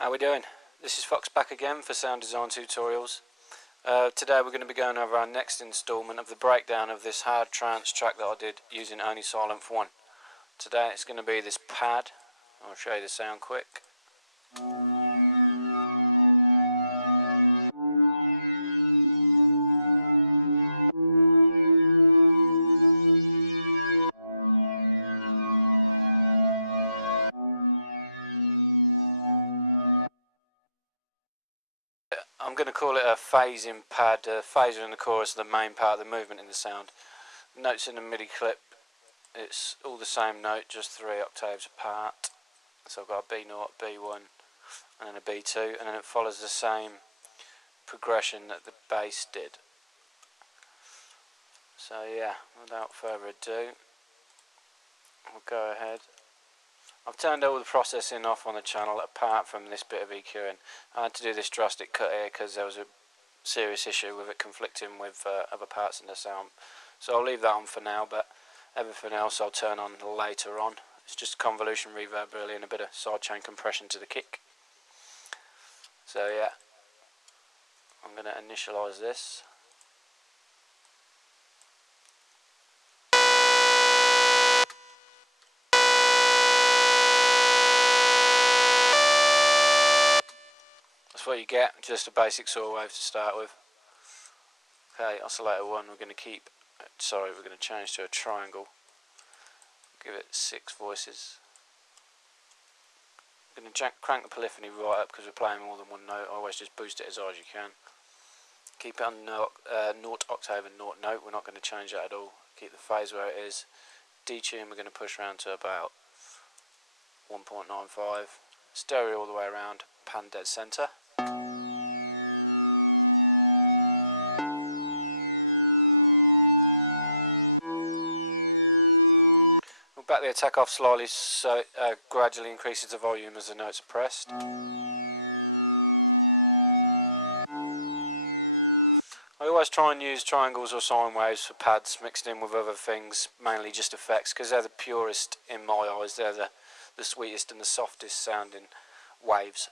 How we doing? This is Fox back again for sound design tutorials. Today we're going to be going over our next instalment of the breakdown of this hard trance track that I did using only Sylenth 1. Today it's going to be this pad. I'll show you the sound quick. I'm going to call it a phasing pad. Phaser and the chorus are the main part of the movement in the sound. Notes in the MIDI clip, it's all the same note, just 3 octaves apart. So I've got a B0, B1 and then a B2, and then it follows the same progression that the bass did. So yeah, without further ado, we'll go ahead. I've turned all the processing off on the channel apart from this bit of EQing. I had to do this drastic cut here because there was a serious issue with it conflicting with other parts in the sound. So I'll leave that on for now, but everything else I'll turn on later on. It's just convolution reverb really and a bit of sidechain compression to the kick. So yeah, I'm going to initialize this. That's what you get, just a basic saw wave to start with. Okay, oscillator 1 we're going to change to a triangle. Give it 6 voices. I'm going to crank the polyphony right up because we're playing more than one note. I always just boost it as high as you can. Keep it on 0 octave and 0 note, we're not going to change that at all. Keep the phase where it is. D-tune we're going to push around to about 1.95. Stereo all the way around, pan dead center. We'll back the attack off slightly so it gradually increases the volume as the notes are pressed. I always try and use triangles or sine waves for pads mixed in with other things, mainly just effects, because they're the purest in my eyes. They're the sweetest and the softest sounding waves.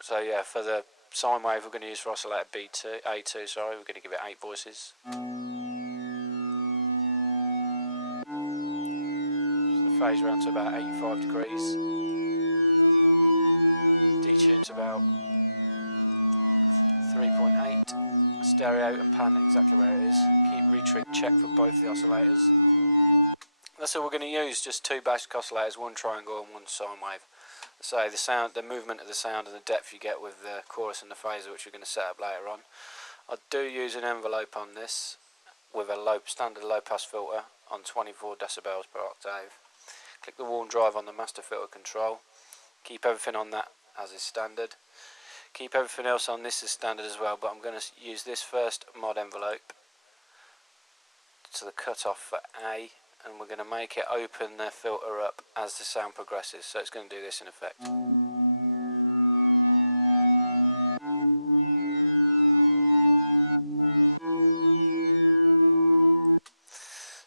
So yeah, for the sine wave we're going to use for oscillator A2, we're going to give it 8 voices. Phase around to about 85 degrees. D-tune to about 3.8. Stereo and pan exactly where it is. Keep retrig check for both the oscillators. That's all we're going to use, just 2 basic oscillators, 1 triangle and 1 sine wave. So the sound, the movement of the sound and the depth you get with the chorus and the phaser, which we're going to set up later on. I do use an envelope on this with a standard low pass filter on 24 decibels per octave. Click the warm drive on the master filter control. Keep everything on that as is standard. Keep everything else on this as standard as well, but I'm going to use this first mod envelope to the cutoff for A, and we're going to make it open the filter up as the sound progresses, so it's going to do this in effect.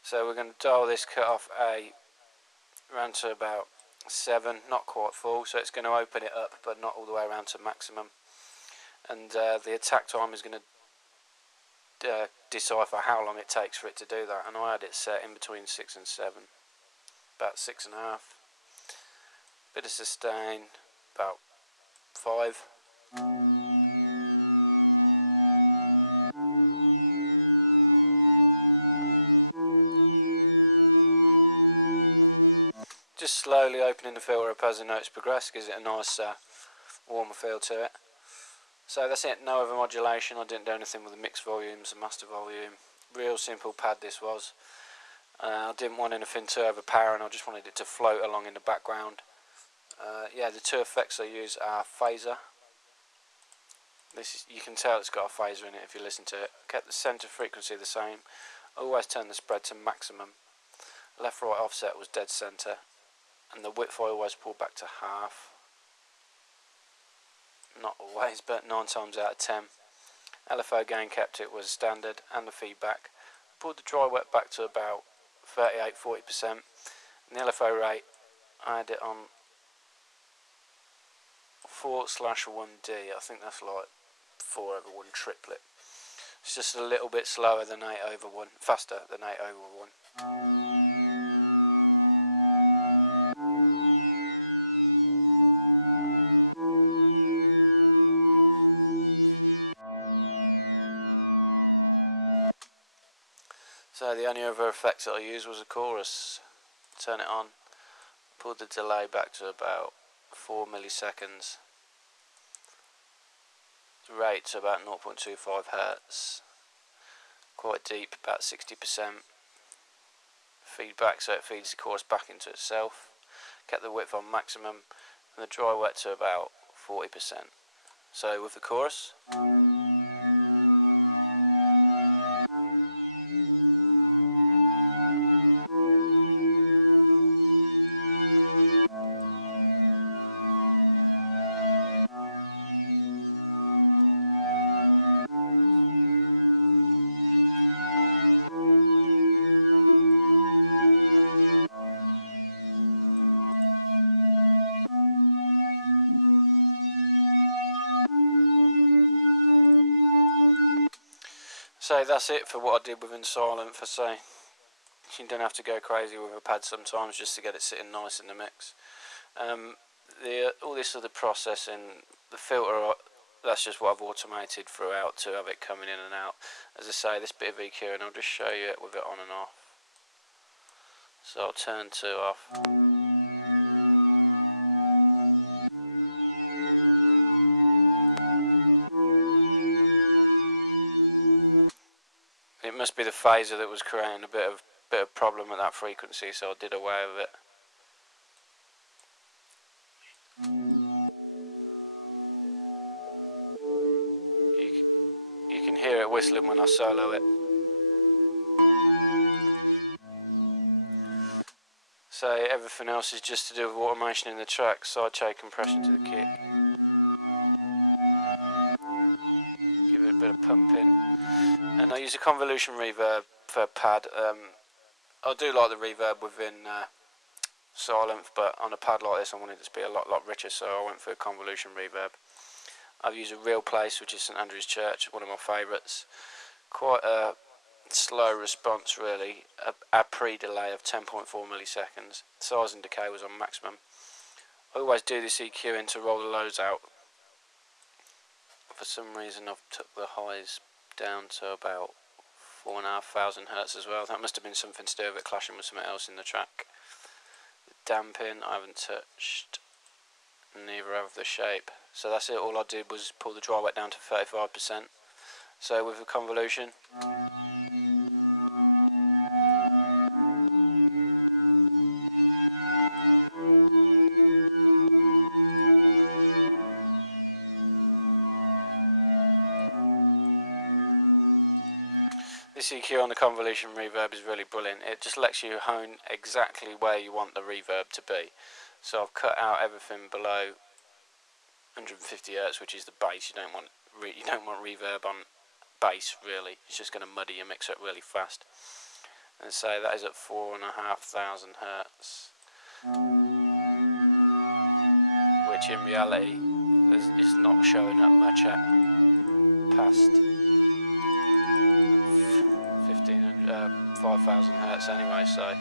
So we're going to dial this cutoff A around to about 7, not quite full, so it's going to open it up but not all the way around to maximum. And the attack time is going to decipher how long it takes for it to do that, and I had it set in between 6 and 7, about 6.5. Bit of sustain, about 5. Just slowly opening the filter up as the notes progress gives it a nice warmer feel to it. So that's it, no other modulation. I didn't do anything with the mix volumes, the master volume. Real simple pad this was. I didn't want anything too overpowering, I just wanted it to float along in the background. Yeah, the 2 effects I use are phaser. You can tell it's got a phaser in it if you listen to it. Kept the center frequency the same. Always turn the spread to maximum. Left right offset was dead center. And the width I always pulled back to half. Not always, but 9 times out of 10. LFO gain kept it was standard, and the feedback. Pulled the dry wet back to about 38-40%. And the LFO rate, I had it on 4/1D. I think that's like 4/1 triplet. It's just a little bit slower than 8/1, faster than 8/1. So the only other effects that I used was a chorus. Turn it on, pulled the delay back to about 4 milliseconds. The rate to about 0.25 Hertz. Quite deep, about 60%. Feedback, so it feeds the chorus back into itself. Kept the width on maximum, and the dry wet to about 40%. So with the chorus. So that's it for what I did within Sylenth. I say you don't have to go crazy with a pad sometimes just to get it sitting nice in the mix. All this other processing, the filter, that's just what I've automated throughout to have it coming in and out. As I say, this bit of EQ, and I'll just show you it with it on and off. So I'll turn 2 off. It must be the phaser that was creating a bit of problem at that frequency, so I did away with it. You can hear it whistling when I solo it. So everything else is just to do with automation in the track, sidechain compression to the kick. Give it a bit of pumping. And I use a convolution reverb for pad. I do like the reverb within Sylenth, but on a pad like this I wanted it to be a lot richer, so I went for a convolution reverb. I've used a real place, which is St Andrew's Church, one of my favourites. Quite a slow response really, a pre-delay of 10.4 milliseconds. Size and decay was on maximum. I always do this EQing to roll the lows out. For some reason I've took the highs down to about 4,500 Hertz as well. That must have been something to do with it clashing with something else in the track. The damping I haven't touched, neither have the shape. So that's it, all I did was pull the dry wet down to 35%. So with the convolution, this EQ on the convolution reverb is really brilliant. It just lets you hone exactly where you want the reverb to be. So I've cut out everything below 150 Hertz, which is the bass. You don't want reverb on bass really. It's just going to muddy your mix up really fast. And so that is at 4,500 Hertz, which in reality is not showing up much at past 5,000 Hertz anyway, so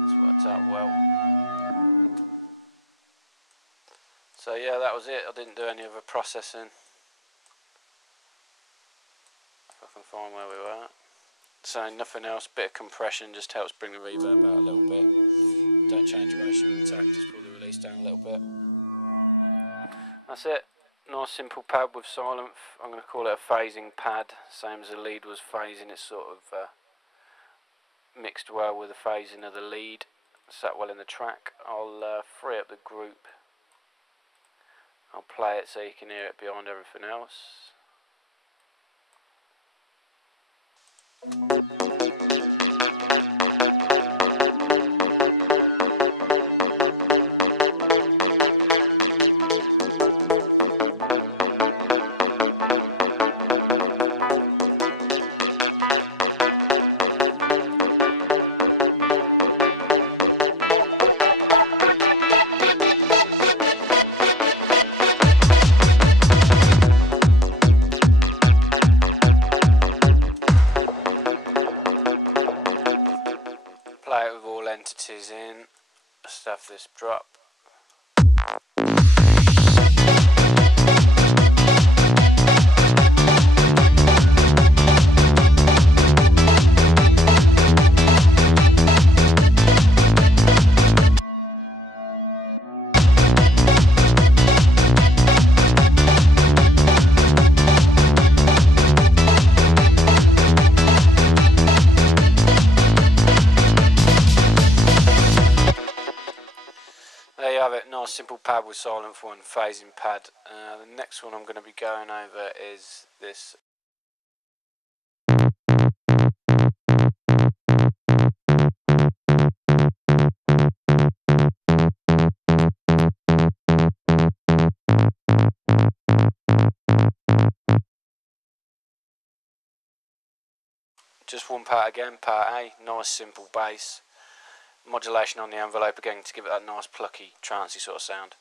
that's worked out well. So yeah, that was it. I didn't do any other processing. If I can find where we were at. So nothing else, bit of compression just helps bring the reverb out a little bit. Don't change the ratio of the attack, just pull the release down a little bit. That's it. Nice simple pad with Sylenth. I'm going to call it a phasing pad, same as the lead was phasing. It's sort of mixed well with the phasing of the lead, sat well in the track. I'll free up the group. I'll play it so you can hear it behind everything else. play it with all entities in, stuff this drop. There you have it, nice simple pad with Sylenth 1 phasing pad. The next one I'm going to be going over is this. Just one part again, part A, nice simple bass. Modulation on the envelope again to give it that nice plucky, trancey sort of sound.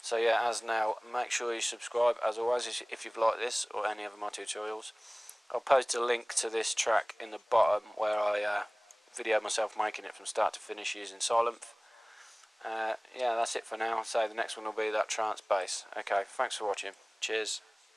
So yeah, as now, make sure you subscribe as always if you've liked this or any of my tutorials. I'll post a link to this track in the bottom where I videoed myself making it from start to finish using Sylenth. Yeah, that's it for now. So the next one will be that trance bass. Okay, thanks for watching. Cheers.